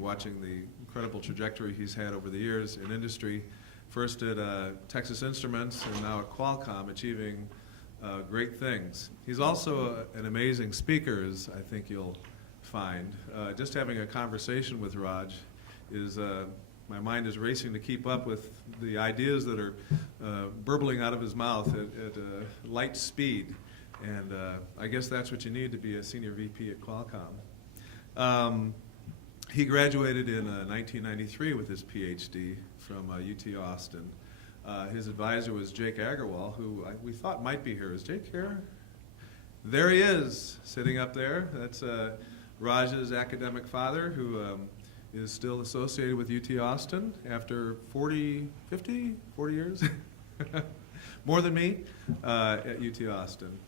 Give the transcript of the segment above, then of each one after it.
watching the incredible trajectory he's had over the years in industry, first at Texas Instruments and now at Qualcomm, achieving great things. He's also an amazing speaker, as I think you'll find. Just having a conversation with Raj is, my mind is racing to keep up with the ideas that are burbling out of his mouth at light speed. And I guess that's what you need to be a senior VP at Qualcomm. He graduated in 1993 with his PhD from UT Austin. His advisor was Jake Agarwal, who we thought might be here. Is Jake here? There he is, sitting up there. That's Raj's academic father, who is still associated with UT Austin after 40 years? More than me at UT Austin.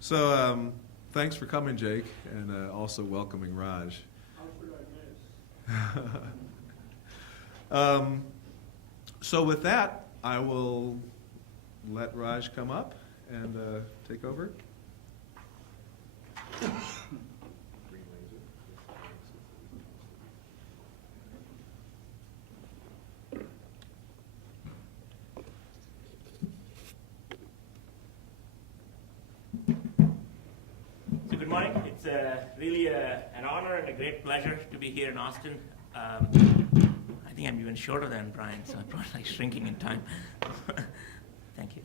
So thanks for coming, Jake, and also welcoming Raj. So with that, I will let Raj come up and take over. So good morning. It's really an honor and a great pleasure to be here in Austin. I think I'm even shorter than Brian, so I'm probably like shrinking in time. Thank you.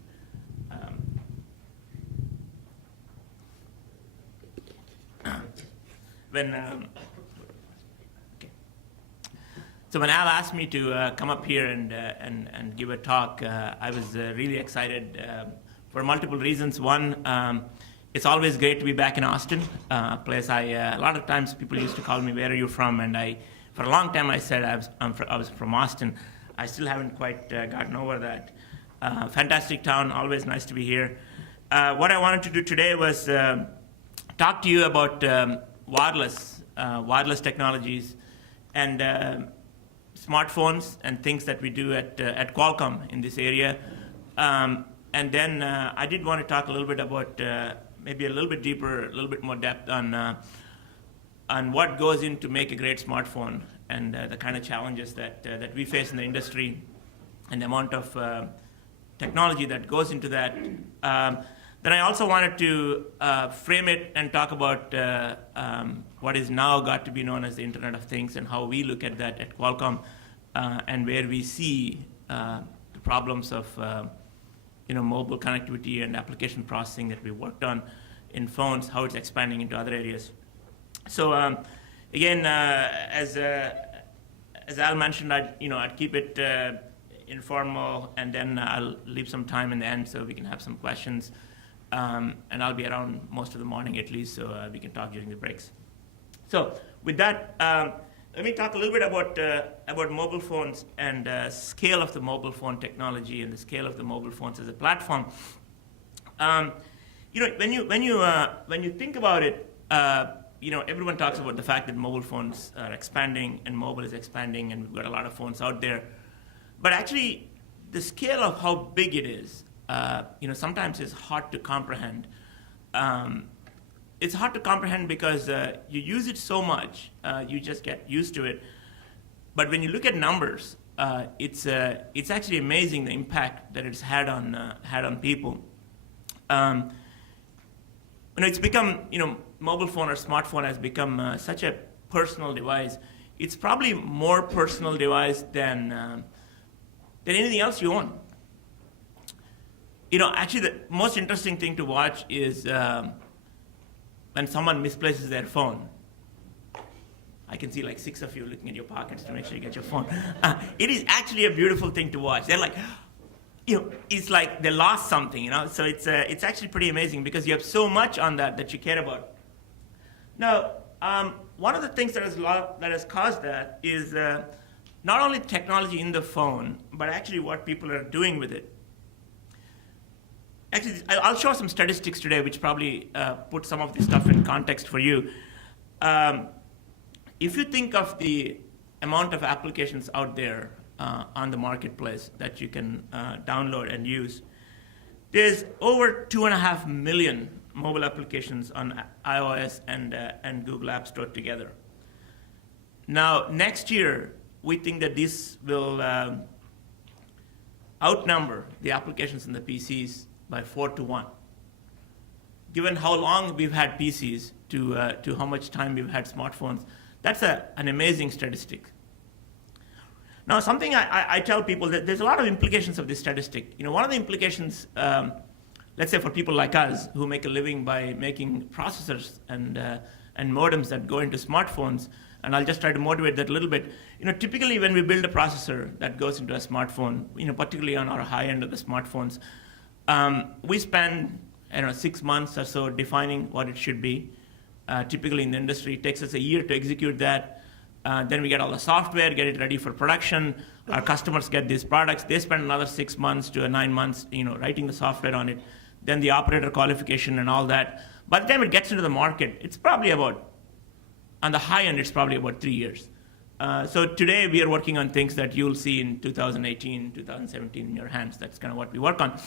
So when Al asked me to come up here and give a talk, I was really excited for multiple reasons. One, it's always great to be back in Austin, a place a lot of times people used to call me, "Where are you from?" And for a long time I said I was from Austin. I still haven't quite gotten over that. Fantastic town, always nice to be here. What I wanted to do today was talk to you about wireless technologies and smartphones and things that we do at Qualcomm in this area. And then I did want to talk a little bit about maybe a little bit deeper, a little bit more depth on what goes into make a great smartphone and the kind of challenges that we face in the industry and the amount of technology that goes into that. Then I also wanted to frame it and talk about what is now got to be known as the Internet of Things and how we look at that at Qualcomm and where we see the problems of mobile connectivity and application processing that we worked on in phones, how it's expanding into other areas. So again, as Al mentioned, I'd keep it informal, and then I'll leave some time in the end so we can have some questions. And I'll be around most of the morning at least, so we can talk during the breaks. So with that, let me talk a little bit about mobile phones and scale of the mobile phone technology and the scale of the mobile phones as a platform. When you think about it, everyone talks about the fact that mobile phones are expanding and mobile is expanding, and we've got a lot of phones out there. But actually, the scale of how big it is, sometimes is hard to comprehend. It's hard to comprehend because you use it so much, you just get used to it. But when you look at numbers, it's actually amazing the impact that it's had on people. It's become, mobile phone or smartphone has become such a personal device. It's probably more personal device than anything else you own. Actually, the most interesting thing to watch is when someone misplaces their phone. I can see like 6 of you looking at your pockets to make sure you get your phone. It is actually a beautiful thing to watch. They're like, it's like they lost something, So it's actually pretty amazing because you have so much on that you care about. Now, one of the things that has caused that is not only technology in the phone, but actually what people are doing with it. Actually, I'll show some statistics today which probably put some of this stuff in context for you. If you think of the amount of applications out there on the marketplace that you can download and use, there's over 2.5 million mobile applications on iOS and Google App Store together. Now, next year, we think that this will outnumber the applications in the PCs by 4 to 1. Given how long we've had PCs to how much time we've had smartphones, that's an amazing statistic. Now, something I tell people that there's a lot of implications of this statistic. One of the implications, let's say for people like us who make a living by making processors and modems that go into smartphones, and I'll just try to motivate that a little bit. Typically when we build a processor that goes into a smartphone, particularly on our high end of the smartphones, we spend 6 months or so defining what it should be. Typically in the industry, it takes us a year to execute that. Then we get all the software, get it ready for production. Our customers get these products. They spend another 6 months to 9 months, writing the software on it. Then the operator qualification and all that. By the time it gets into the market, it's probably about, on the high end, it's probably about 3 years. So today we are working on things that you'll see in 2018, 2017 in your hands. That's kind of what we work on.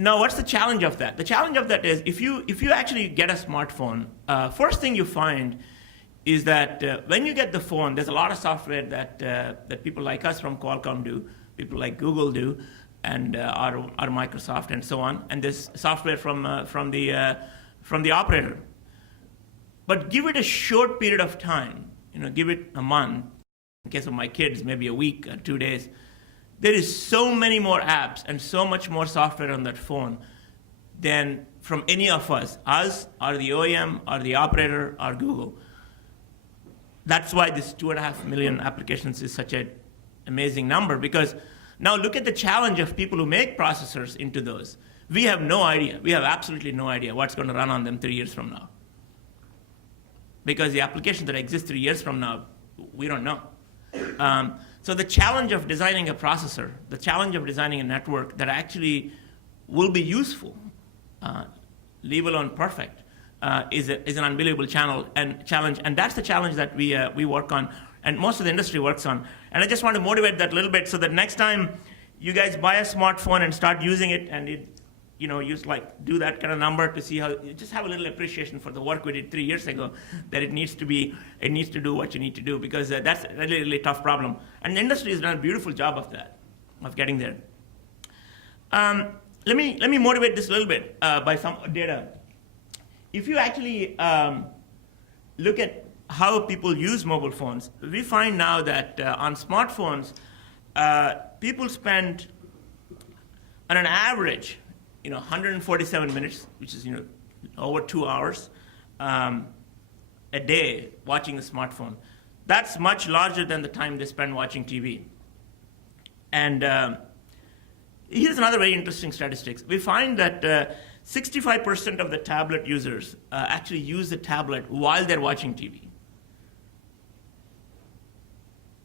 Now, what's the challenge of that? The challenge of that is if you actually get a smartphone, first thing you find is that when you get the phone, there's a lot of software that people like us from Qualcomm do, people like Google do, and our Microsoft and so on, and there's software from the operator. But give it a short period of time, give it a month. In case of my kids, maybe a week or 2 days. There is so many more apps and so much more software on that phone than from any of us or the OEM or the operator or Google. That's why this 2.5 million applications is such an amazing number, because now look at the challenge of people who make processors into those. We have no idea. We have absolutely no idea what's going to run on them 3 years from now. Because the applications that exist 3 years from now, we don't know. So the challenge of designing a processor, the challenge of designing a network that actually will be useful, leave alone perfect, is an unbelievable challenge. And that's the challenge that we work on, and most of the industry works on. And I just want to motivate that a little bit so that next time you guys buy a smartphone and start using it, and you do that kind of number to see how, you just have a little appreciation for the work we did 3 years ago, that it needs to do what you need to do, because that's a really, really tough problem. And the industry has done a beautiful job of that, of getting there. Let me motivate this a little bit by some data. If you actually look at how people use mobile phones, we find now that on smartphones, people spend, on an average, 147 minutes, which is over 2 hours a day watching the smartphone. That's much larger than the time they spend watching TV. And here's another very interesting statistics. We find that 65% of the tablet users actually use the tablet while they're watching TV.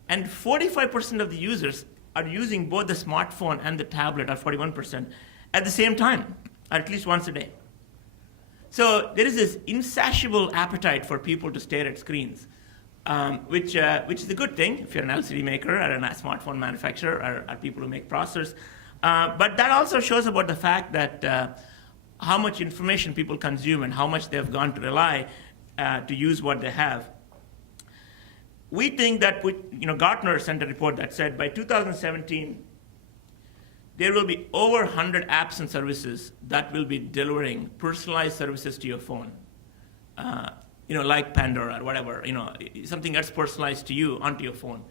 And 45% of the users are using both the smartphone and the tablet, or 41%, at the same time, or at least once a day. So there is this insatiable appetite for people to stare at screens, which is a good thing if you're an LCD maker or a smartphone manufacturer or people who make processors. But that also shows about the fact that how much information people consume and how much they've gone to rely to use what they have. We think that, Gartner sent a report that said by 2017, there will be over 100 apps and services that will be delivering personalized services to your phone. Like Pandora or whatever, something that's personalized to you onto your phone.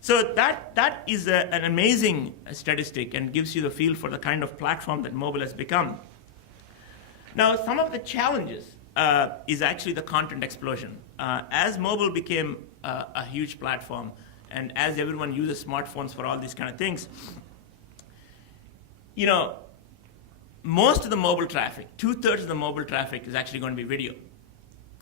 So that is an amazing statistic and gives you the feel for the kind of platform that mobile has become. Now, some of the challenges is actually the content explosion. As mobile became a huge platform, and as everyone uses smartphones for all these kind of things, most of the mobile traffic, 2/3 of the mobile traffic is actually going to be video.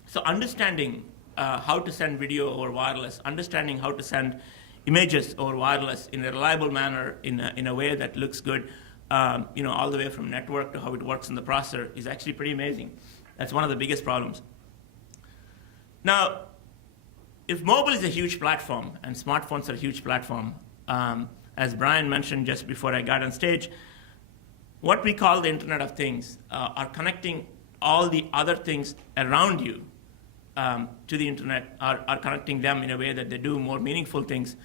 So understanding how to send video over wireless, understanding how to send images over wireless in a reliable manner, in a way that looks good, all the way from network to how it works in the processor, is actually pretty amazing. That's one of the biggest problems. Now, if mobile is a huge platform and smartphones are a huge platform, as Brian mentioned just before I got on stage, what we call the Internet of Things are connecting all the other things around you to the internet, are connecting them in a way that they do more meaningful things,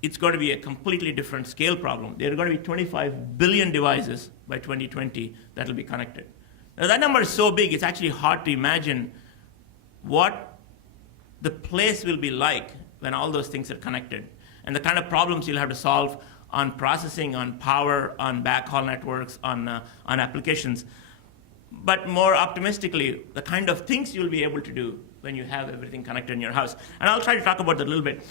it's going to be a completely different scale problem. There are going to be 25 billion devices by 2020 that will be connected. Now, that number is so big, it's actually hard to imagine what the place will be like when all those things are connected, and the kind of problems you'll have to solve on processing, on power, on backhaul networks, on applications. But more optimistically, the kind of things you'll be able to do when you have everything connected in your house. And I'll try to talk about that a little bit.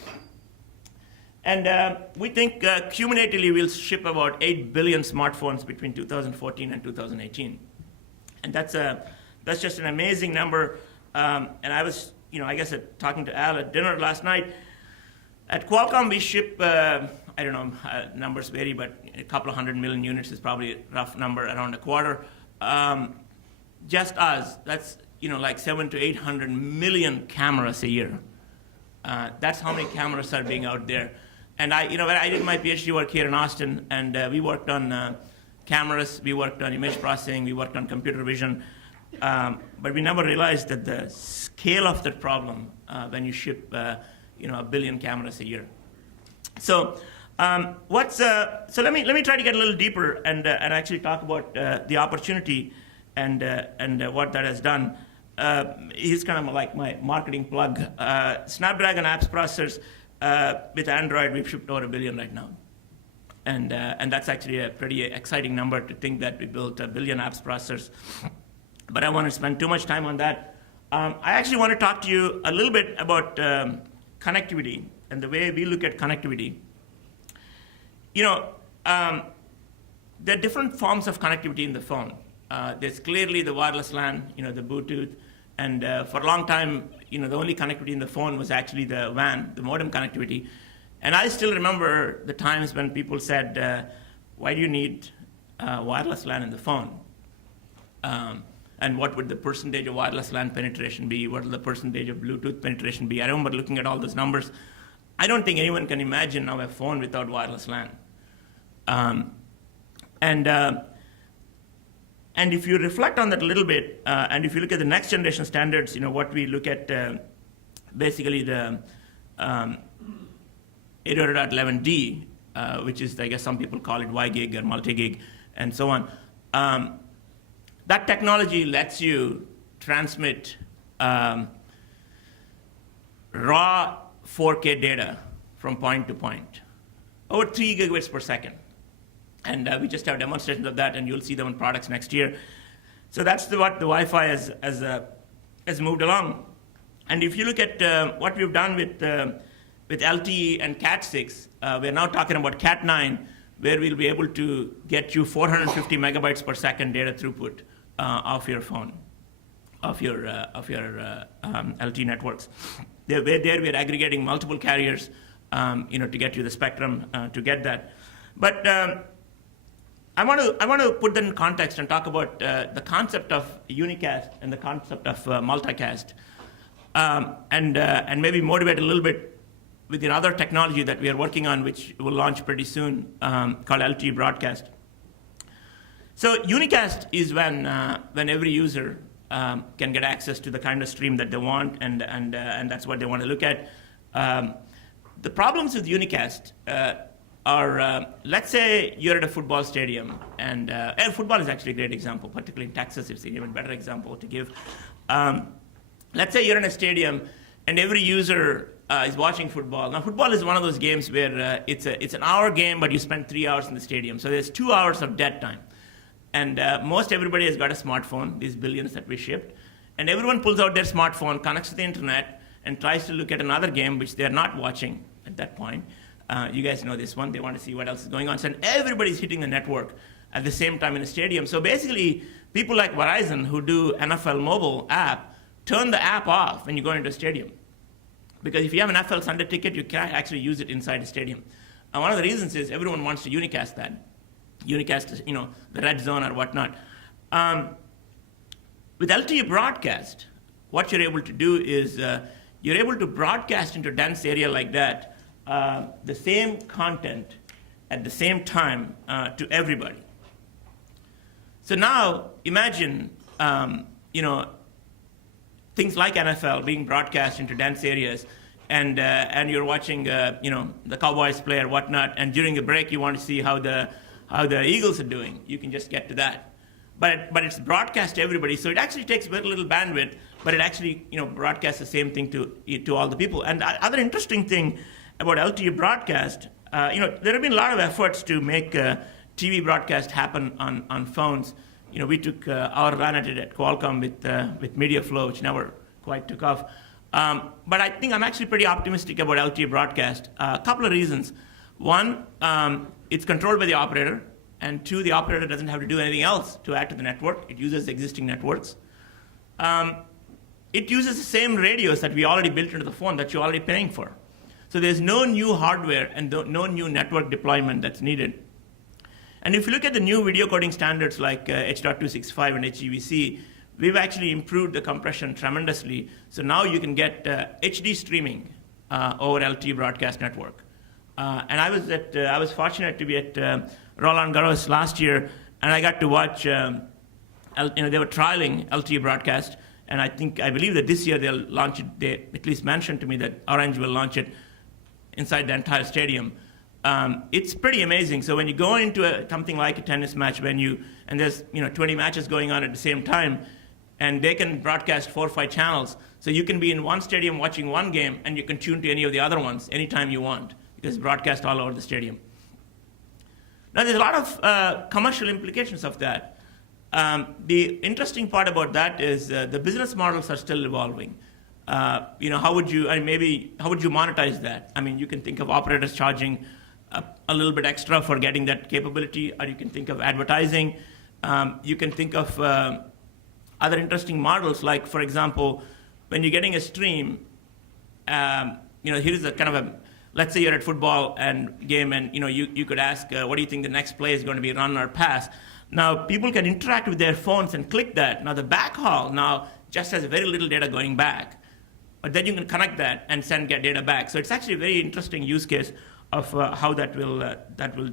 And we think cumulatively we'll ship about 8 billion smartphones between 2014 and 2018. And that's just an amazing number. And I was, I guess, talking to Al at dinner last night. At Qualcomm, we ship, I don't know, numbers vary, but a couple of 100 million units is probably a rough number, around a quarter. Just us, that's like 700 to 800 million cameras a year. That's how many cameras are being out there. And when I did my PhD work here in Austin, and we worked on cameras, we worked on image processing, we worked on computer vision, but we never realized that the scale of that problem when you ship, 1 billion cameras a year. So, so let me try to get a little deeper and actually talk about the opportunity and what that has done. Here's kind of like my marketing plug. Snapdragon apps processors with Android, we've shipped over 1 billion right now. And that's actually a pretty exciting number to think that we built 1 billion apps processors. But I want to spend too much time on that. I actually want to talk to you a little bit about connectivity and the way we look at connectivity. There are different forms of connectivity in the phone. There's clearly the wireless LAN, the Bluetooth, and for a long time, the only connectivity in the phone was actually the WAN, the modem connectivity. And I still remember the times when people said, why do you need wireless LAN in the phone? And what would the percentage of wireless LAN penetration be? What would the percentage of Bluetooth penetration be? I remember looking at all those numbers. I don't think anyone can imagine now a phone without wireless LAN. And if you reflect on that a little bit, and if you look at the next generation standards, what we look at, basically the 802.11d, which is, I guess some people call it Y-gig or multi-gig, and so on. That technology lets you transmit raw 4K data from point to point, over 3 gigabits per second. And we just have demonstrations of that, and you'll see them in products next year. So that's what the Wi-Fi has moved along. And if you look at what we've done with LTE and Cat6, we're now talking about Cat9, where we'll be able to get you 450 megabytes per second data throughput off your phone, of your LTE networks. We're aggregating multiple carriers, to get you the spectrum to get that. But I want to put that in context and talk about the concept of unicast and the concept of multicast, and maybe motivate a little bit with another technology that we are working on, which will launch pretty soon, called LTE broadcast. So unicast is when every user can get access to the kind of stream that they want, and that's what they want to look at. The problems with unicast are, let's say you're at a football stadium, and football is actually a great example, particularly in Texas, it's an even better example to give. Let's say you're in a stadium, and every user is watching football. Now, football is one of those games where it's an hour game, but you spend 3 hours in the stadium. So there's 2 hours of dead time. And most everybody has got a smartphone, these billions that we shipped. And everyone pulls out their smartphone, connects to the internet, and tries to look at another game, which they're not watching at that point. You guys know this one. They want to see what else is going on. So everybody's hitting the network at the same time in a stadium. So basically, people like Verizon, who do NFL mobile app, turn the app off when you go into a stadium. Because if you have an NFL Sunday ticket, you can't actually use it inside a stadium. And one of the reasons is everyone wants to unicast that. Unicast, the red zone or whatnot. With LTE broadcast, what you're able to do is you're able to broadcast into a dense area like that the same content at the same time to everybody. So now imagine, things like NFL being broadcast into dense areas, and you're watching the Cowboys play or whatnot, and during a break you want to see how the Eagles are doing. You can just get to that, but it's broadcast to everybody, so it actually takes very little bandwidth, but it actually broadcasts the same thing to all the people. And the other interesting thing about LTE broadcast, there have been a lot of efforts to make TV broadcast happen on phones. We took our run at it at Qualcomm with MediaFlow, which never quite took off. But I think I'm actually pretty optimistic about LTE broadcast. A couple of reasons. One, it's controlled by the operator, and two, the operator doesn't have to do anything else to add to the network. It uses existing networks. It uses the same radios that we already built into the phone that you're already paying for. So there's no new hardware and no new network deployment that's needed. And if you look at the new video coding standards like H.265 and HEVC, we've actually improved the compression tremendously. So now you can get HD streaming over LTE broadcast network. And I was fortunate to be at Roland Garros last year, and I got to watch. They were trialing LTE broadcast, and I believe that this year they'll launch it. They at least mentioned to me that Orange will launch it inside the entire stadium. It's pretty amazing. So when you go into something like a tennis match venue, and there's 20 matches going on at the same time, and they can broadcast 4 or 5 channels, so you can be in one stadium watching one game, and you can tune to any of the other ones anytime you want, because it's broadcast all over the stadium. Now there's a lot of commercial implications of that. The interesting part about that is the business models are still evolving. How would you monetize that? I mean, you can think of operators charging a little bit extra for getting that capability, or you can think of advertising. You can think of other interesting models, like, for example, when you're getting a stream, here's a kind of a, let's say you're at football and game, and you could ask, what do you think the next play is going to be, run or pass? Now people can interact with their phones and click that. Now the backhaul now just has very little data going back, but then you can connect that and get data back. So it's actually a very interesting use case of how that will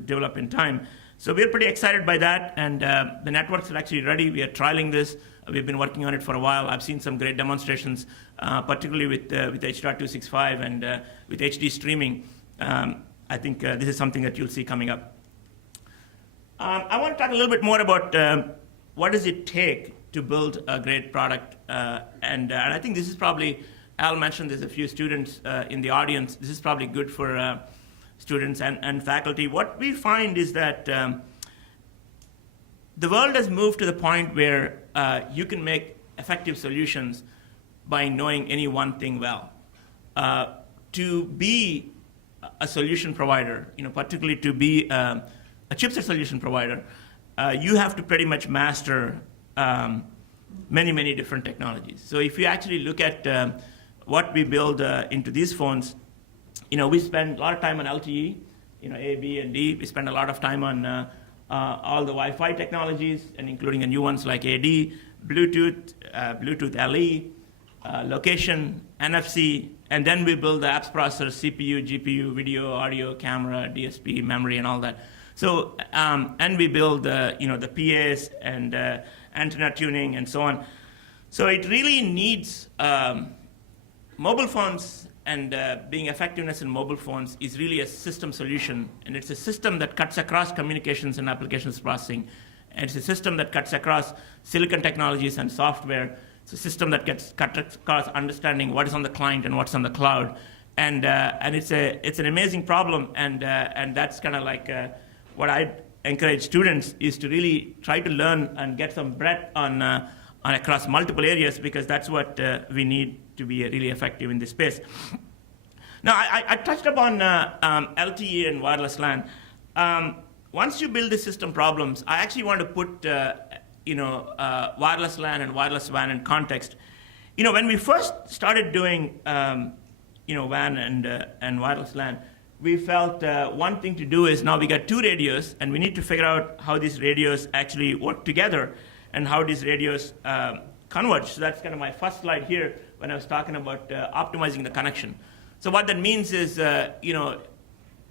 develop in time. So we're pretty excited by that, and the networks are actually ready. We are trialing this. We've been working on it for a while. I've seen some great demonstrations, particularly with H.265 and with HD streaming. I think this is something that you'll see coming up. I want to talk a little bit more about what does it take to build a great product. And I think this is probably, Al mentioned there's a few students in the audience. This is probably good for students and faculty. What we find is that the world has moved to the point where you can make effective solutions by knowing any one thing well. To be a solution provider, particularly to be a chipset solution provider, you have to pretty much master many, many different technologies. So if you actually look at what we build into these phones, we spend a lot of time on LTE, A, B, and D. We spend a lot of time on all the Wi-Fi technologies, and including the new ones like AD, Bluetooth, Bluetooth LE, location, NFC, and then we build the apps processor, CPU, GPU, video, audio, camera, DSP, memory, and all that. So, and we build the PAs and antenna tuning and so on. So it really needs mobile phones, and being effectiveness in mobile phones is really a system solution, and it's a system that cuts across communications and applications processing, and it's a system that cuts across silicon technologies and software. It's a system that cuts across understanding what is on the client and what's on the cloud, and it's an amazing problem, and that's kind of like what I encourage students is to really try to learn and get some breadth on across multiple areas, because that's what we need to be really effective in this space. Now, I touched upon LTE and wireless LAN. Once you build the system problems, I actually want to put wireless LAN and wireless WAN in context. When we first started doing WAN and wireless LAN, we felt one thing to do is now we got 2 radios, and we need to figure out how these radios actually work together and how these radios converge. So that's kind of my first slide here when I was talking about optimizing the connection. So what that means is,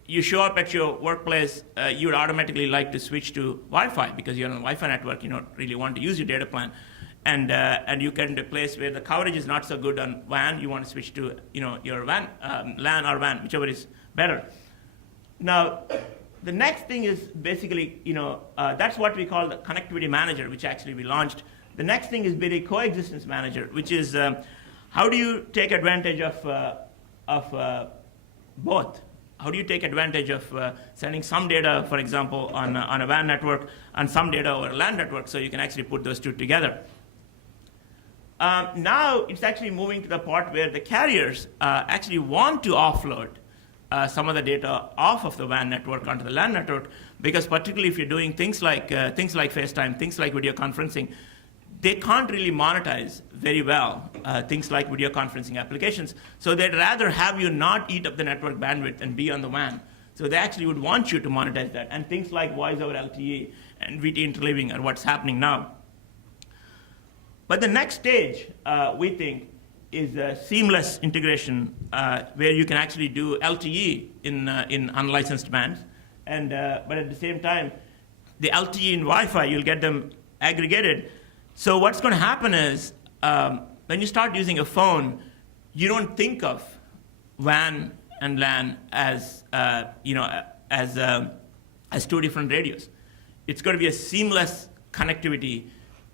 you show up at your workplace, you would automatically like to switch to Wi-Fi because you're on a Wi-Fi network. You don't really want to use your data plan. and you get into a place where the coverage is not so good on WAN, you want to switch to your WAN, LAN or WAN, whichever is better. Now, the next thing is basically, that's what we call the connectivity manager, which actually we launched. The next thing is really coexistence manager, which is how do you take advantage of both? How do you take advantage of sending some data, for example, on a WAN network and some data over a LAN network, so you can actually put those two together? Now it's actually moving to the part where the carriers actually want to offload some of the data off of the WAN network onto the LAN network, because particularly if you're doing things like FaceTime, things like video conferencing, they can't really monetize very well things like video conferencing applications. So they'd rather have you not eat up the network bandwidth and be on the WAN. So they actually would want you to monetize that. And things like voice over LTE and VT interleaving are what's happening now. But the next stage, we think, is seamless integration where you can actually do LTE in unlicensed bands. But at the same time, the LTE and Wi-Fi, you'll get them aggregated. So what's going to happen is when you start using a phone, you don't think of WAN and LAN as two different radios. It's going to be a seamless connectivity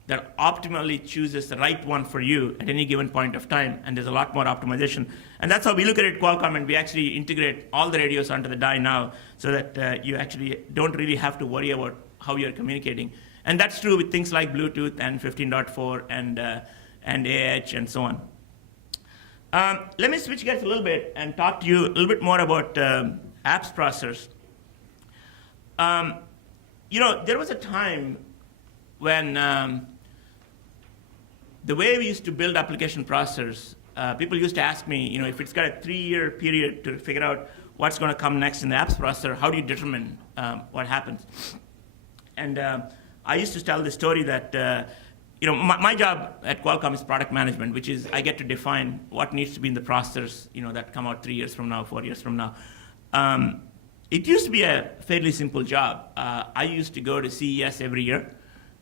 that optimally chooses the right one for you at any given point of time, and there's a lot more optimization. And that's how we look at it, Qualcomm, and we actually integrate all the radios onto the die now so that you actually don't really have to worry about how you're communicating. And that's true with things like Bluetooth and 15.4 and AH and so on. Let me switch gears a little bit and talk to you a little bit more about apps processors. There was a time when the way we used to build application processors, people used to ask me, if it's got a 3-year period to figure out what's going to come next in the apps processor, how do you determine what happens? And I used to tell the story that my job at Qualcomm is product management, which is I get to define what needs to be in the processors that come out 3 years from now, 4 years from now. It used to be a fairly simple job. I used to go to CES every year,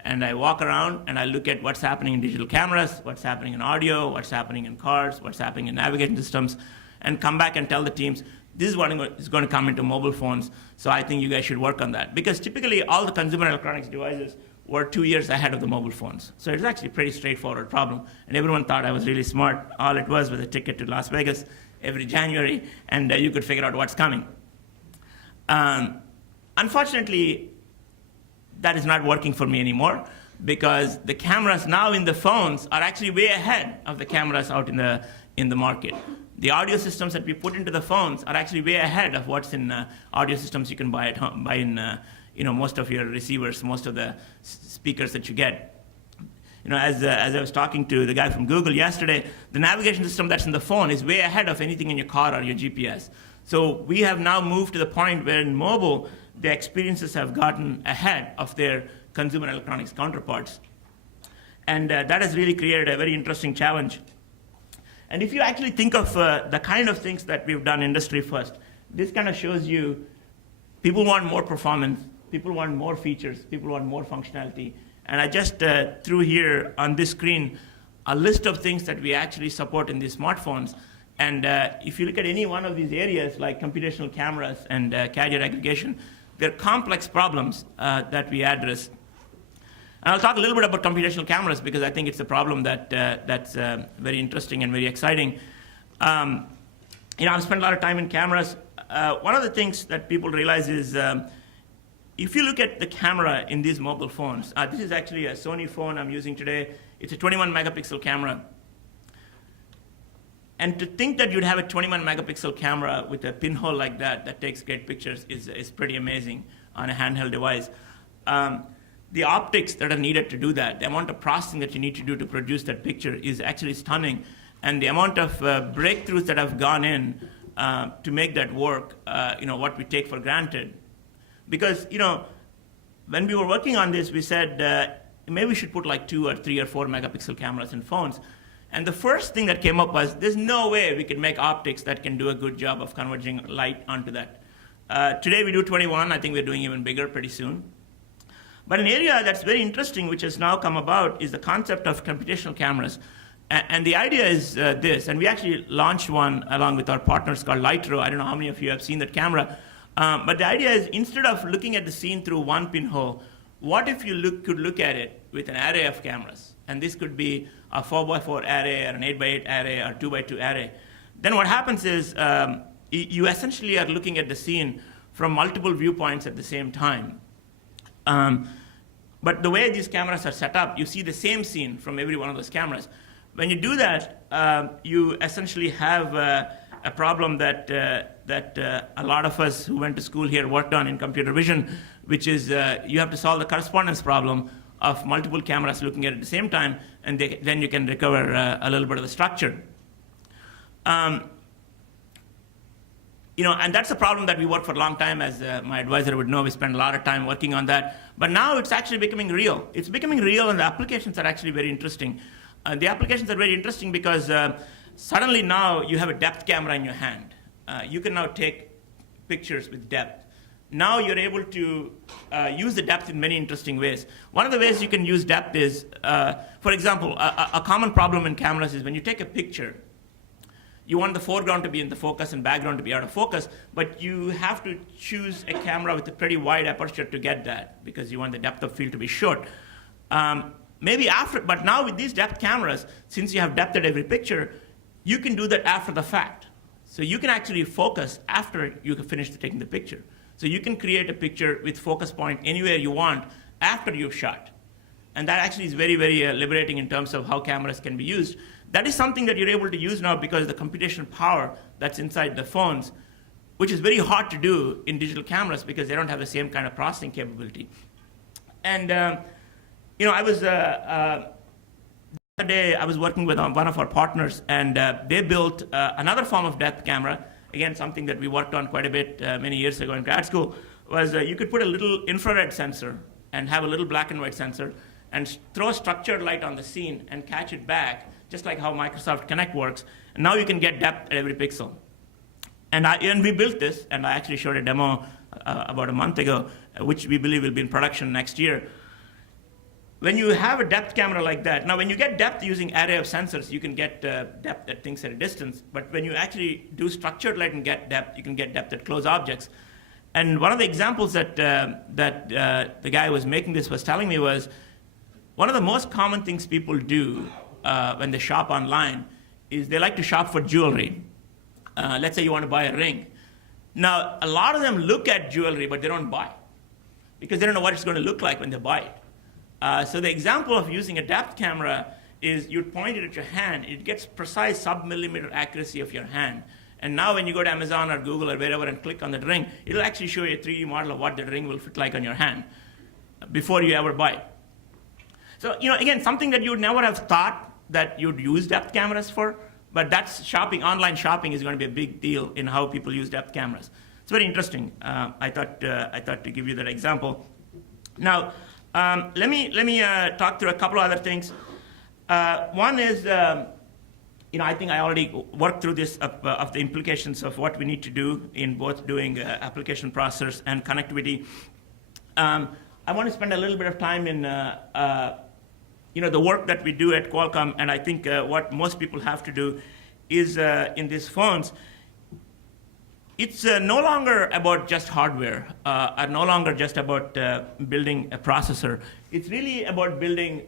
and I walk around and I look at what's happening in digital cameras, what's happening in audio, what's happening in cars, what's happening in navigation systems, and come back and tell the teams, this is what is going to come into mobile phones, so I think you guys should work on that. Because typically all the consumer electronics devices were 2 years ahead of the mobile phones. So it's actually a pretty straightforward problem. And everyone thought I was really smart. All it was a ticket to Las Vegas every January, and you could figure out what's coming. Unfortunately, that is not working for me anymore, because the cameras now in the phones are actually way ahead of the cameras out in the market. The audio systems that we put into the phones are actually way ahead of what's in audio systems you can buy at home, buy in most of your receivers, most of the speakers that you get. As I was talking to the guy from Google yesterday, the navigation system that's in the phone is way ahead of anything in your car or your GPS. So we have now moved to the point where in mobile, the experiences have gotten ahead of their consumer electronics counterparts. And that has really created a very interesting challenge. And if you actually think of the kind of things that we've done industry first, this kind of shows you people want more performance, people want more features, people want more functionality. And I just threw here on this screen a list of things that we actually support in these smartphones. And if you look at any one of these areas, like computational cameras and carrier aggregation, they're complex problems that we address. And I'll talk a little bit about computational cameras, because I think it's a problem that's very interesting and very exciting. I've spent a lot of time in cameras. One of the things that people realize is if you look at the camera in these mobile phones, this is actually a Sony phone I'm using today. It's a 21 megapixel camera. And to think that you'd have a 21 megapixel camera with a pinhole like that takes great pictures is pretty amazing on a handheld device. The optics that are needed to do that, the amount of processing that you need to do to produce that picture is actually stunning. And the amount of breakthroughs that have gone in to make that work, what we take for granted. Because, when we were working on this, we said, maybe we should put like 2 or 3 or 4 megapixel cameras in phones. And the first thing that came up was, there's no way we can make optics that can do a good job of converging light onto that. Today we do 21. I think we're doing even bigger pretty soon. But an area that's very interesting, which has now come about, is the concept of computational cameras. And the idea is this, and we actually launched one along with our partners called Lightro. I don't know how many of you have seen that camera. But the idea is, instead of looking at the scene through one pinhole, what if you could look at it with an array of cameras? And this could be a 4x4 array, or an 8x8 array, or 2x2 array. Then what happens is you essentially are looking at the scene from multiple viewpoints at the same time. But the way these cameras are set up, you see the same scene from every one of those cameras. When you do that, you essentially have a problem that a lot of us who went to school here worked on in computer vision, which is you have to solve the correspondence problem of multiple cameras looking at it at the same time, and then you can recover a little bit of the structure. And that's a problem that we worked for a long time, as my advisor would know. We spent a lot of time working on that. But now it's actually becoming real. It's becoming real, and the applications are actually very interesting. The applications are very interesting because suddenly now you have a depth camera in your hand. You can now take pictures with depth. Now you're able to use the depth in many interesting ways. One of the ways you can use depth is, for example, a common problem in cameras is when you take a picture, you want the foreground to be in the focus and background to be out of focus, but you have to choose a camera with a pretty wide aperture to get that, because you want the depth of field to be short. But now with these depth cameras, since you have depth at every picture, you can do that after the fact. So you can actually focus after you have finished taking the picture. So you can create a picture with focus point anywhere you want after you've shot. And that actually is very, very liberating in terms of how cameras can be used. That is something that you're able to use now because of the computational power that's inside the phones, which is very hard to do in digital cameras because they don't have the same kind of processing capability. And I was the other day I was working with one of our partners, and they built another form of depth camera. Again, something that we worked on quite a bit many years ago in grad school was you could put a little infrared sensor and have a little black and white sensor and throw structured light on the scene and catch it back, just like how Microsoft Connect works. And now you can get depth at every pixel. And we built this, and I actually showed a demo about a month ago, which we believe will be in production next year. When you have a depth camera like that, now when you get depth using array of sensors, you can get depth at things at a distance. But when you actually do structured light and get depth, you can get depth at close objects. And one of the examples that the guy who was making this was telling me was, one of the most common things people do when they shop online is they like to shop for jewelry. Let's say you want to buy a ring. Now, a lot of them look at jewelry, but they don't buy, because they don't know what it's going to look like when they buy it. So the example of using a depth camera is you point it at your hand. It gets precise sub-millimeter accuracy of your hand. And now when you go to Amazon or Google or wherever and click on that ring, it'll actually show you a 3D model of what the ring will fit like on your hand before you ever buy it. So, again, something that you would never have thought that you'd use depth cameras for, but that's shopping. Online shopping is going to be a big deal in how people use depth cameras. It's very interesting. I thought to give you that example. Now, let me talk through a couple of other things. One is, I think I already worked through this of the implications of what we need to do in both doing application processors and connectivity. I want to spend a little bit of time in the work that we do at Qualcomm, and I think what most people have to do is in these phones. It's no longer about just hardware, or no longer just about building a processor. It's really about building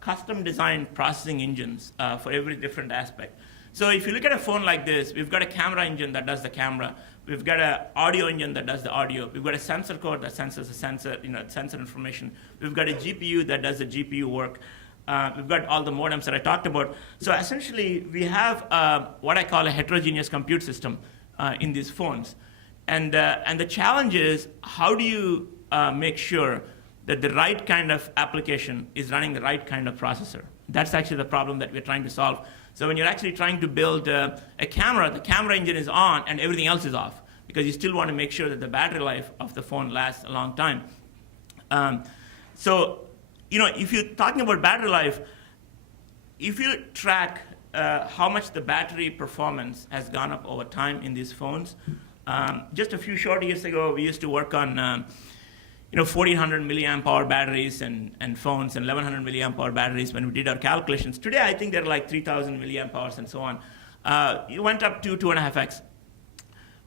custom-designed processing engines for every different aspect. So if you look at a phone like this, we've got a camera engine that does the camera. We've got an audio engine that does the audio. We've got a sensor code that senses the sensor, sensor information. We've got a GPU that does the GPU work. We've got all the modems that I talked about. So essentially, we have what I call a heterogeneous compute system in these phones. And the challenge is, how do you make sure that the right kind of application is running the right kind of processor? That's actually the problem that we're trying to solve. So when you're actually trying to build a camera, the camera engine is on and everything else is off, because you still want to make sure that the battery life of the phone lasts a long time. If you're talking about battery life, if you track how much the battery performance has gone up over time in these phones, just a few short years ago, we used to work on 1,400 milliamp hour batteries and phones and 1,100 milliamp hour batteries when we did our calculations. Today, I think they're like 3,000 milliamp hours and so on. It went up to 2.5x.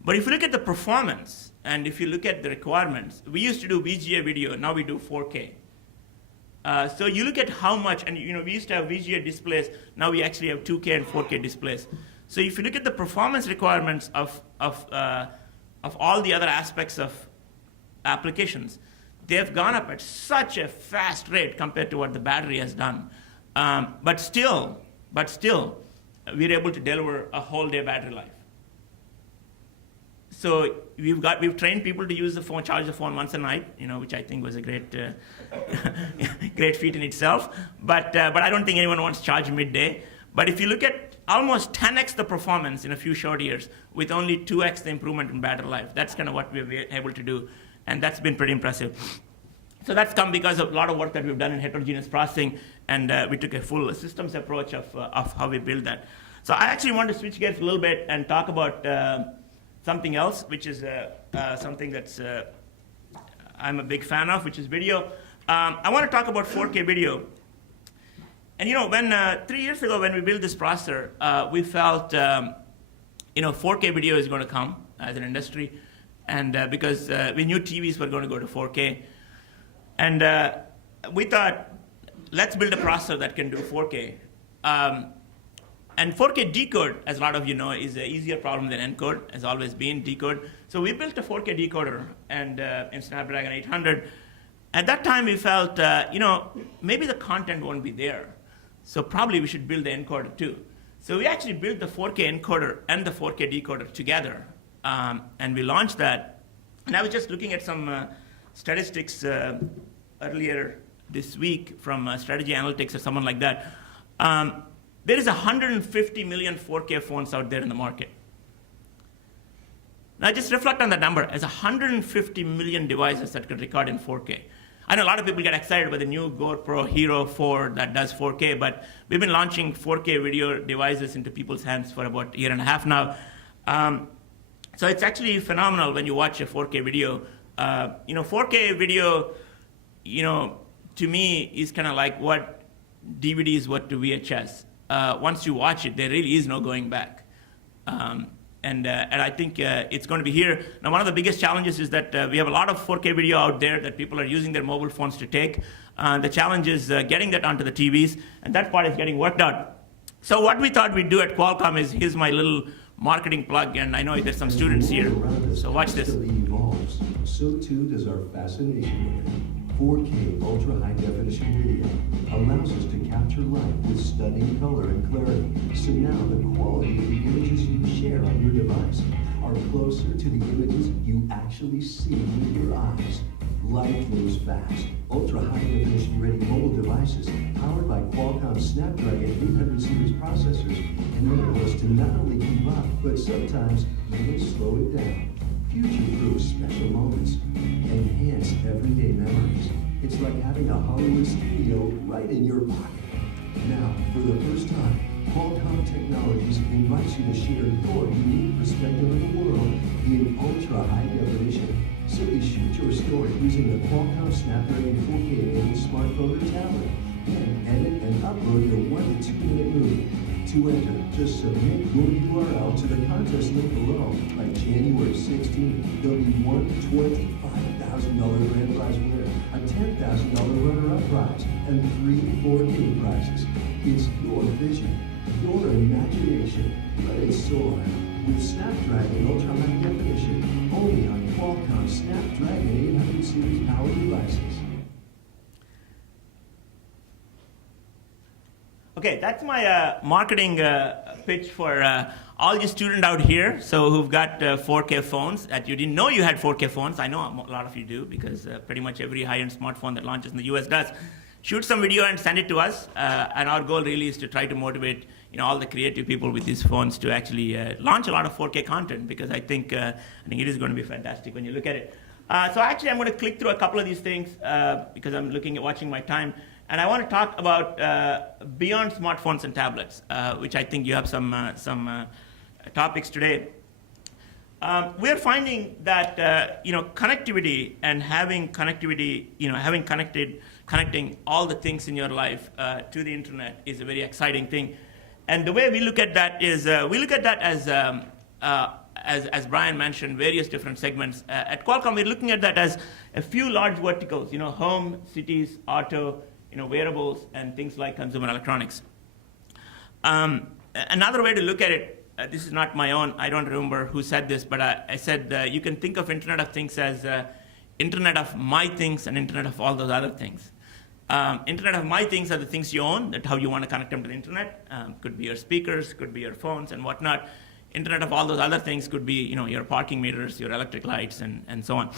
But if you look at the performance, and if you look at the requirements, we used to do VGA video, now we do 4K. So you look at how much, and we used to have VGA displays, now we actually have 2K and 4K displays. So if you look at the performance requirements of all the other aspects of applications, they have gone up at such a fast rate compared to what the battery has done. But still, we're able to deliver a whole day battery life. So we've trained people to use the phone, charge the phone once a night, which I think was a great great feat in itself. But I don't think anyone wants to charge midday. But if you look at almost 10x the performance in a few short years with only 2x the improvement in battery life, that's kind of what we've been able to do. And that's been pretty impressive. So that's come because of a lot of work that we've done in heterogeneous processing, and we took a full systems approach of how we build that. So I actually want to switch gears a little bit and talk about something else, which is something that's I'm a big fan of, which is video. I want to talk about 4K video. And when 3 years ago when we built this processor, we felt 4K video is going to come as an industry, and because we knew TVs were going to go to 4K, and we thought, let's build a processor that can do 4K. And 4K decode, as a lot of you know, is an easier problem than encode, has always been decode. So we built a 4K decoder and in Snapdragon 800. At that time, we felt, maybe the content won't be there. So probably we should build the encoder too. So we actually built the 4K encoder and the 4K decoder together. And we launched that. And I was just looking at some statistics earlier this week from Strategy Analytics or someone like that. There is 150 million 4K phones out there in the market. Now just reflect on that number. As 150 million devices that could record in 4K. I know a lot of people get excited about the new GoPro Hero 4 that does 4K, but we've been launching 4K video devices into people's hands for about a year and a half now. So it's actually phenomenal when you watch a 4K video. 4K video, to me is kind of like what DVDs were to VHS. Once you watch it, there really is no going back. And I think it's going to be here. Now, one of the biggest challenges is that we have a lot of 4K video out there that people are using their mobile phones to take. The challenge is getting that onto the TVs, and that part is getting worked out. So what we thought we'd do at Qualcomm is, here's my little marketing plug, and I know there's some students here, so watch this. Evolves, so too does our fascination with it. 4K ultra-high-definition video allows us to capture life with stunning color and clarity. So now the quality of the images you share on your device are closer to the images you actually see with your eyes. Life moves fast. Ultra-high-definition ready mobile devices powered by Qualcomm Snapdragon 800 series processors enable us to not only keep up, but sometimes even slow it down. Future-proof special moments, enhance everyday memories. It's like having a Hollywood studio right in your pocket. Now, for the first time, Qualcomm Technologies invites you to share your unique perspective of the world in ultra-high definition. Simply shoot your story using the Qualcomm Snapdragon 4K-enabled smartphone or tablet. Then edit and upload your 1 to 2 minute movie. To enter, just submit your URL to the contest link below. By January 16th, there'll be one $25,000 grand prize winner, a $10,000 runner-up prize, and 3 4K prizes. It's your vision, your imagination. Let it soar with Snapdragon Ultra High Definition, only on Qualcomm Snapdragon 800 series powered devices. Okay, that's my marketing pitch for all you students out here, so who've got 4K phones that you didn't know you had 4K phones. I know a lot of you do, because pretty much every high-end smartphone that launches in the US does. Shoot some video and send it to us, and our goal really is to try to motivate all the creative people with these phones to actually launch a lot of 4K content, because I think it is going to be fantastic when you look at it. So actually, I'm going to click through a couple of these things because I'm watching my time. And I want to talk about beyond smartphones and tablets, which I think you have some topics today. We're finding that connectivity and having connectivity, connecting all the things in your life to the internet is a very exciting thing. And the way we look at that is we look at that as Brian mentioned, various different segments. At Qualcomm, we're looking at that as a few large verticals, home, cities, auto, wearables, and things like consumer electronics. Another way to look at it, this is not my own, I don't remember who said this, but I said you can think of Internet of Things as Internet of my things and Internet of all those other things. Internet of my things are the things you own, that's how you want to connect them to the internet. Could be your speakers, could be your phones and whatnot. Internet of all those other things could be your parking meters, your electric lights, and so on.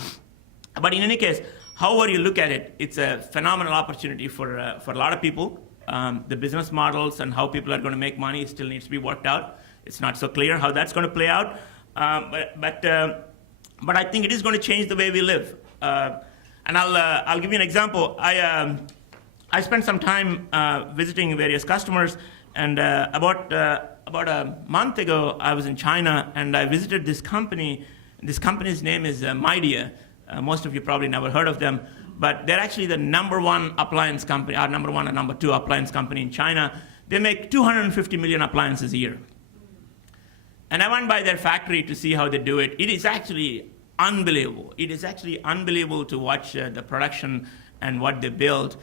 But in any case, however you look at it, it's a phenomenal opportunity for a lot of people. The business models and how people are going to make money still needs to be worked out. It's not so clear how that's going to play out, but I think it is going to change the way we live. And I'll give you an example. I spent some time visiting various customers, and about a month ago, I was in China, and I visited this company. This company's name is Midea. Most of you probably never heard of them, but they're actually the #1 appliance company, or #1 and #2 appliance company in China. They make 250 million appliances a year. And I went by their factory to see how they do it. It is actually unbelievable. It is actually unbelievable to watch the production and what they build.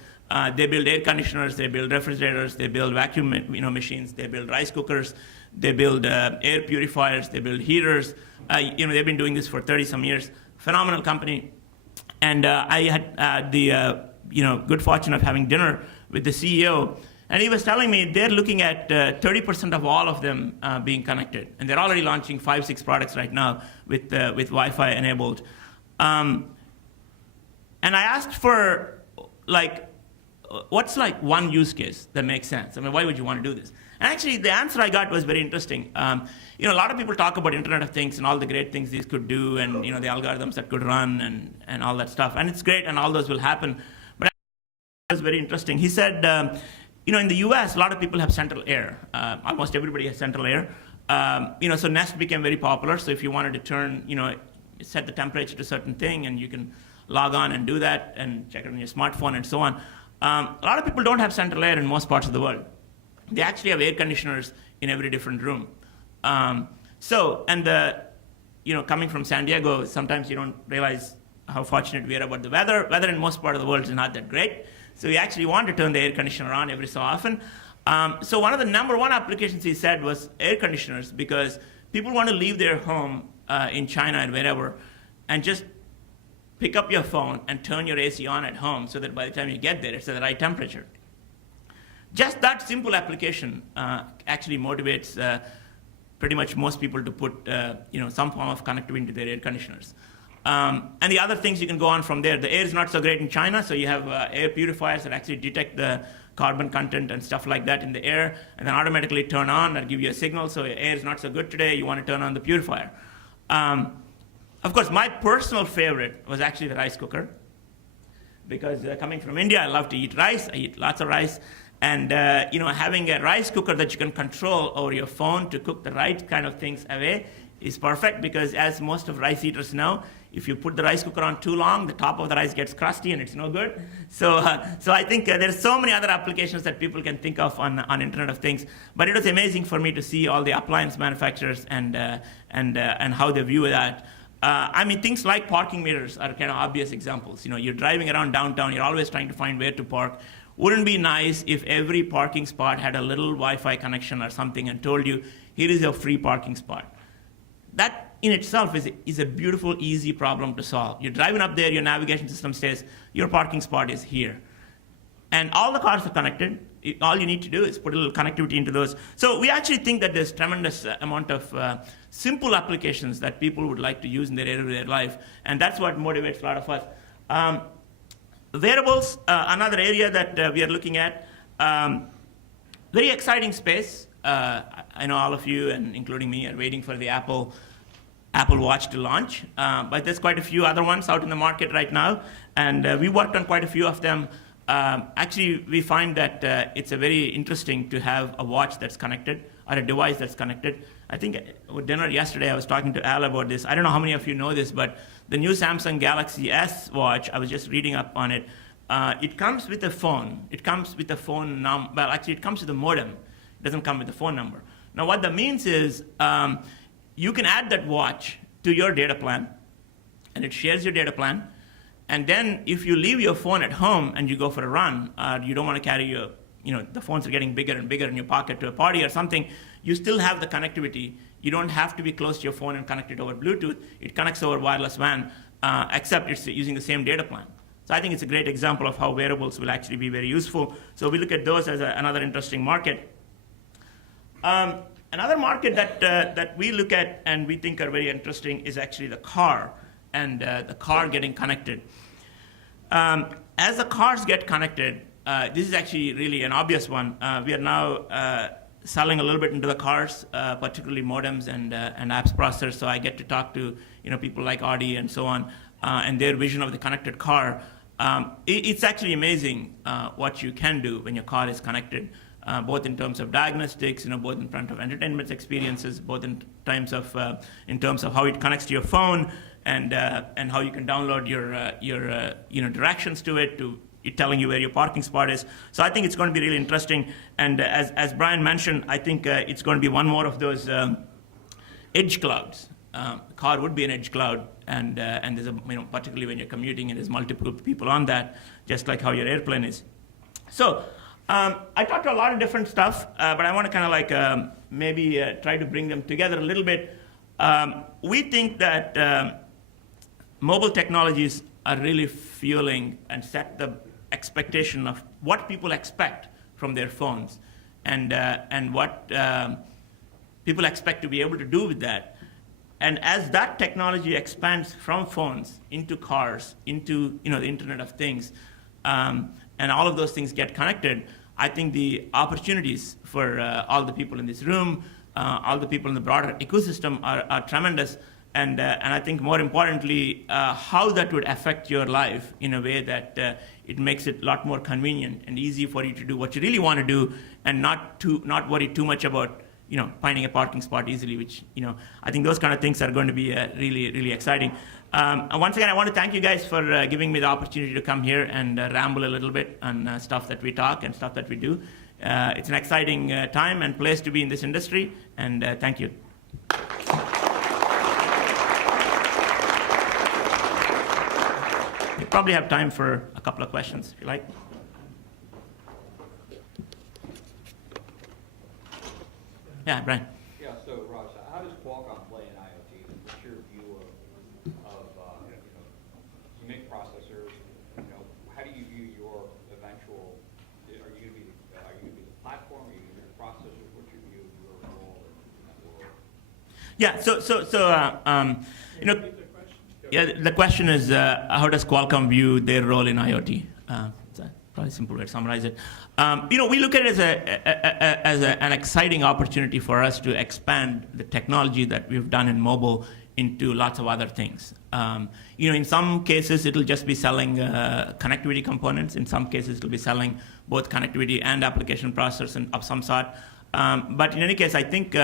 They build air conditioners, they build refrigerators, they build vacuum machines, they build rice cookers, they build air purifiers, they build heaters. They've been doing this for 30-some years. Phenomenal company. And I had the good fortune of having dinner with the CEO. And he was telling me they're looking at 30% of all of them being connected. And they're already launching 5-6 products right now with Wi-Fi enabled. And I asked for, what's one use case that makes sense? I mean, why would you want to do this? And actually, the answer I got was very interesting. A lot of people talk about Internet of Things and all the great things these could do and, the algorithms that could run and all that stuff. And it's great, and all those will happen. But it was very interesting. He said, in the US, a lot of people have central air. Almost everybody has central air. So Nest became very popular. So if you wanted to turn, set the temperature to a certain thing, and you can log on and do that and check it on your smartphone and so on. A lot of people don't have central air in most parts of the world. They actually have air conditioners in every different room. Coming from San Diego, sometimes you don't realize how fortunate we are about the weather. Weather in most part of the world is not that great. So we actually want to turn the air conditioner on every so often. So one of the #1 applications he said was air conditioners, because people want to leave their home in China and wherever and just pick up your phone and turn your AC on at home so that by the time you get there, it's at the right temperature. Just that simple application actually motivates pretty much most people to put some form of connectivity into their air conditioners. And the other things you can go on from there. The air is not so great in China, so you have air purifiers that actually detect the carbon content and stuff like that in the air, and then automatically turn on and give you a signal. So your air is not so good today, you want to turn on the purifier. Of course, my personal favorite was actually the rice cooker, because coming from India, I love to eat rice. I eat lots of rice. And having a rice cooker that you can control over your phone to cook the right kind of things away is perfect, because as most of rice eaters know, if you put the rice cooker on too long, the top of the rice gets crusty and it's no good. So I think there's so many other applications that people can think of on Internet of Things. But it was amazing for me to see all the appliance manufacturers and how they view that. Things like parking meters are kind of obvious examples. You're driving around downtown, you're always trying to find where to park. Wouldn't it be nice if every parking spot had a little Wi-Fi connection or something and told you, here is your free parking spot? That in itself is a beautiful, easy problem to solve. You're driving up there, your navigation system says, your parking spot is here. And all the cars are connected. All you need to do is put a little connectivity into those. So we actually think that there's tremendous amount of simple applications that people would like to use in their everyday life. And that's what motivates a lot of us. Wearables, another area that we are looking at. Very exciting space. I know all of you, and including me, are waiting for the Apple Watch to launch. But there's quite a few other ones out in the market right now. And we worked on quite a few of them. Actually, we find that it's very interesting to have a watch that's connected. or a device that's connected. I think with dinner yesterday, I was talking to Al about this. I don't know how many of you know this, but the new Samsung Galaxy S watch, I was just reading up on it. It comes with a phone. It comes with a phone well, actually, it comes with a modem. It doesn't come with a phone number. Now, what that means is you can add that watch to your data plan, and it shares your data plan. And then if you leave your phone at home and you go for a run, or you don't want to carry your, the phones are getting bigger and bigger in your pocket to a party or something, you still have the connectivity. You don't have to be close to your phone and connect it over Bluetooth. It connects over wireless WAN, except it's using the same data plan. So I think it's a great example of how wearables will actually be very useful. So we look at those as another interesting market. Another market that we look at and we think are very interesting is actually the car and the car getting connected. As the cars get connected, this is actually really an obvious one. We are now selling a little bit into the cars, particularly modems and apps processors. So I get to talk to people like Audi and so on, and their vision of the connected car. It's actually amazing what you can do when your car is connected, both in terms of diagnostics, both in front of entertainment experiences, both in terms of how it connects to your phone, and how you can download your directions to it, to it telling you where your parking spot is. So I think it's going to be really interesting. And as Brian mentioned, I think it's going to be one more of those edge clouds. The car would be an edge cloud, and there's particularly when you're commuting and there's multiple people on that, just like how your airplane is. So I talked a lot of different stuff, but I want to kind of like maybe try to bring them together a little bit. We think that mobile technologies are really fueling and set the expectation of what people expect from their phones, and what people expect to be able to do with that. And as that technology expands from phones into cars, into the Internet of Things, and all of those things get connected, I think the opportunities for all the people in this room, all the people in the broader ecosystem are tremendous. And I think more importantly, how that would affect your life in a way that it makes it a lot more convenient and easy for you to do what you really want to do, and not worry too much about finding a parking spot easily, which I think those kind of things are going to be really, really exciting. And once again, I want to thank you guys for giving me the opportunity to come here and ramble a little bit on stuff that we talk and stuff that we do. It's an exciting time and place to be in this industry, and thank you. We probably have time for a couple of questions, if you like. Yeah, Brian. Yeah, so Raj, how does Qualcomm play in IoT? What's your view of you make processors? How do you view your eventual? Are you going to be the platform? Are you going to be the processor? What's your view of your role in that world? Yeah. Yeah. The question is, how does Qualcomm view their role in IoT? It's a probably a simple way to summarize it. We look at it as an exciting opportunity for us to expand the technology that we've done in mobile into lots of other things. In some cases, it'll just be selling connectivity components. In some cases, it'll be selling both connectivity and application processors of some sort. But in any case, I think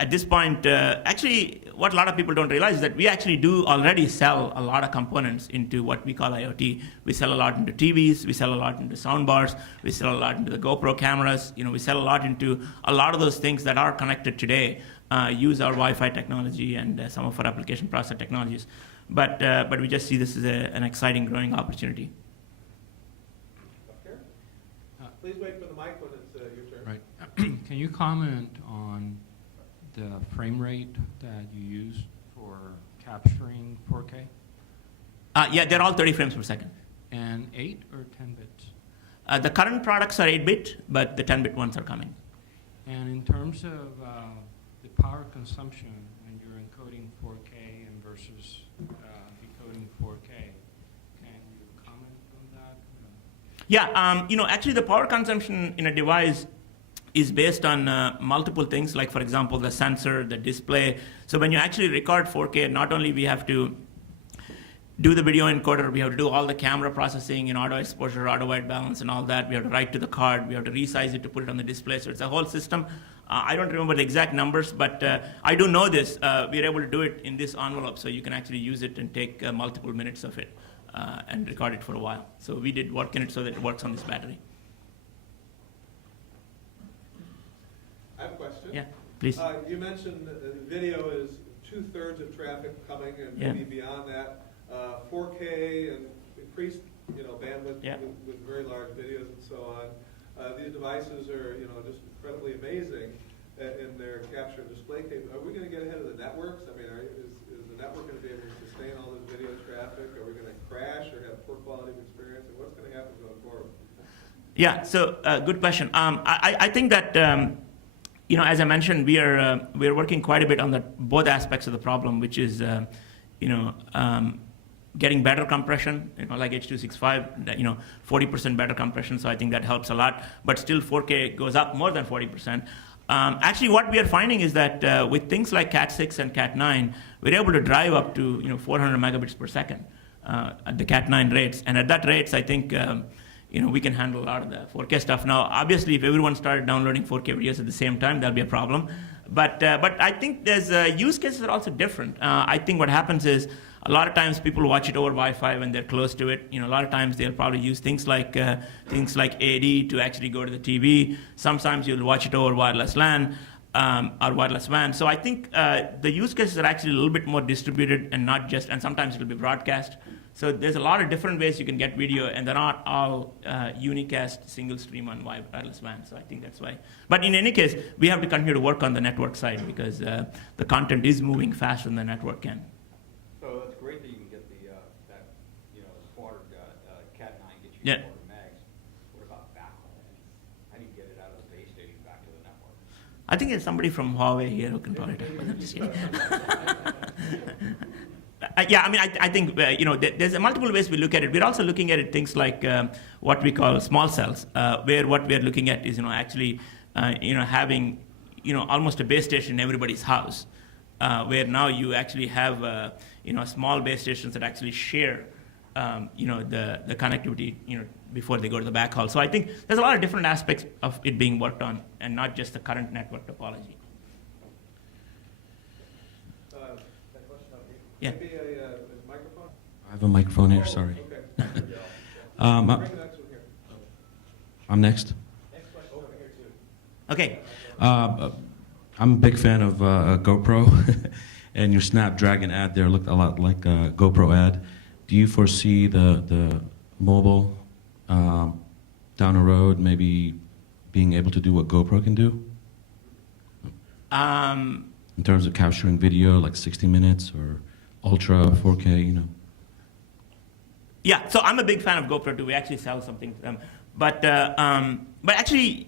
at this point, actually, what a lot of people don't realize is that we actually do already sell a lot of components into what we call IoT. We sell a lot into TVs, we sell a lot into soundbars, we sell a lot into the GoPro cameras. We sell a lot into a lot of those things that are connected today, use our Wi-Fi technology and some of our application processor technologies. But we just see this as an exciting, growing opportunity. Please wait for the mic when it's your turn. Right. Can you comment on the frame rate that you use for capturing 4K? Yeah, they're all 30 frames per second. And 8 or 10 bits? The current products are 8-bit, but the 10-bit ones are coming. And in terms of the power consumption when you're encoding 4K and versus decoding 4K, can you comment on that? Yeah, actually the power consumption in a device is based on multiple things, like, for example, the sensor, the display. So when you actually record 4K, not only we have to do the video encoder. We have to do all the camera processing and auto exposure, auto white balance, and all that. We have to write to the card. We have to resize it to put it on the display. So it's a whole system. I don't remember the exact numbers, but I do know this. We're able to do it in this envelope, so you can actually use it and take multiple minutes of it and record it for a while. So we did work in it so that it works on this battery. I have a question. Yeah, please. You mentioned video is 2/3 of traffic coming, and maybe beyond that. 4K and increased, bandwidth with very large videos and so on. These devices are, just incredibly amazing in their capture and display capability. Are we going to get ahead of the networks? I mean, is the network going to be able to sustain all this video traffic? Are we going to crash or have poor quality of experience? And what's going to happen going forward? Yeah. So good question. I think that. As I mentioned, we are working quite a bit on both aspects of the problem, which is, getting better compression, like H.265, 40% better compression. So I think that helps a lot. But still, 4K goes up more than 40%. Actually, what we are finding is that with things like Cat6 and Cat9, we're able to drive up to 400 megabits per second at the Cat9 rates. And at that rates, I think. We can handle a lot of the 4K stuff. Now, obviously, if everyone started downloading 4K videos at the same time, that'll be a problem. But I think there's use cases are also different. I think what happens is a lot of times people watch it over Wi-Fi when they're close to it. A lot of times they'll probably use things like AD to actually go to the TV. Sometimes you'll watch it over wireless LAN or wireless WAN. So I think the use cases are actually a little bit more distributed and not just. And sometimes it'll be broadcast. So there's a lot of different ways you can get video, and they're not all unicast, single stream on wireless WAN. So I think that's why. But in any case, we have to continue to work on the network side because the content is moving faster than the network can. So it's great that you can get that squatter Cat9 gets you 400 megs. What about backhaul? How do you get it out of the base station back to the network? I think there's somebody from Huawei here who can probably talk about that. I'm just kidding. I think there's multiple ways we look at it. We're also looking at it things like what we call small cells, where what we're looking at is actually having almost a base station in everybody's house, where now you actually have small base stations that actually share the connectivity before they go to the backhaul. So I think there's a lot of different aspects of it being worked on, and not just the current network topology. Yeah. Maybe a microphone? I have a microphone here, sorry. Okay. I'm next. Okay. I'm a big fan of GoPro, and your Snapdragon ad there looked a lot like a GoPro ad. Do you foresee the mobile down the road maybe being able to do what GoPro can do? In terms of capturing video, like 60 minutes or Ultra 4K, Yeah, so I'm a big fan of GoPro too. We actually sell something to them, but actually,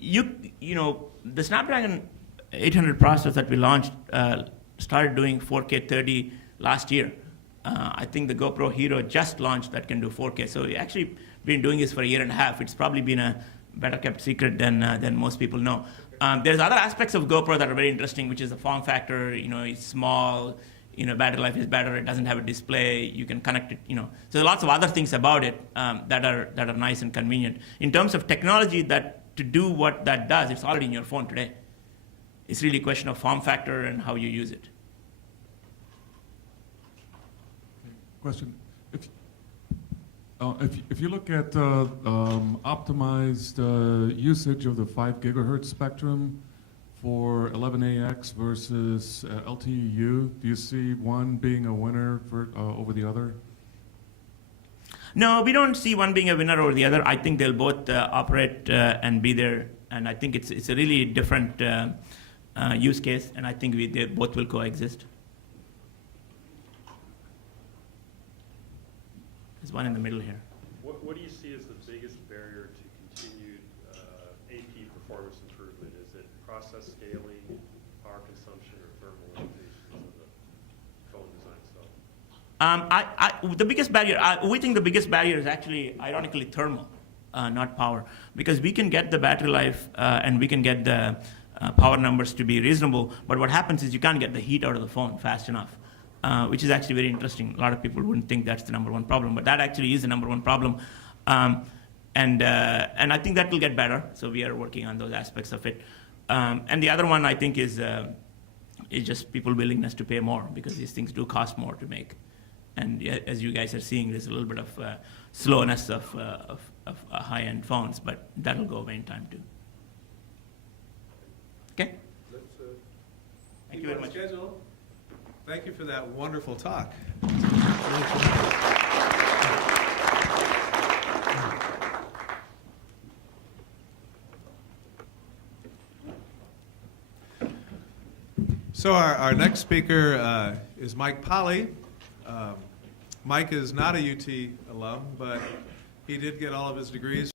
the Snapdragon 800 processor that we launched started doing 4K 30 last year. I think the GoPro Hero just launched that can do 4K. So we actually been doing this for a year and a half. It's probably been a better kept secret than most people know. There's other aspects of GoPro that are very interesting, which is the form factor. It's small. Battery life is better. It doesn't have a display. You can connect it. So there are lots of other things about it that are nice and convenient. In terms of technology to do what that does, it's already in your phone today. It's really a question of form factor and how you use it. Question. If you look at optimized usage of the 5 gigahertz spectrum for 11AX versus LTE-U, do you see one being a winner over the other? No, we don't see one being a winner over the other. I think they'll both operate and be there, and I think it's a really different use case, and I think they both will coexist. There's one in the middle here. What do you see as the biggest barrier to continued AP performance improvement? Is it process scaling, power consumption, or thermal limitations of the phone design itself? The biggest barrier, we think the biggest barrier is actually, ironically, thermal, not power, because we can get the battery life and we can get the power numbers to be reasonable, but what happens is you can't get the heat out of the phone fast enough. which is actually very interesting. A lot of people wouldn't think that's the number one problem, but that actually is the number one problem. And I think that will get better, so we are working on those aspects of it. And the other one, I think, is just people willingness to pay more, because these things do cost more to make. And as you guys are seeing, there's a little bit of slowness of high-end phones, but that'll go away in time too. Okay? Let's Thank you very much. Schedule. Thank you for that wonderful talk. So our next speaker is Mike Polly. Mike is not a UT alum, but he did get all of his degrees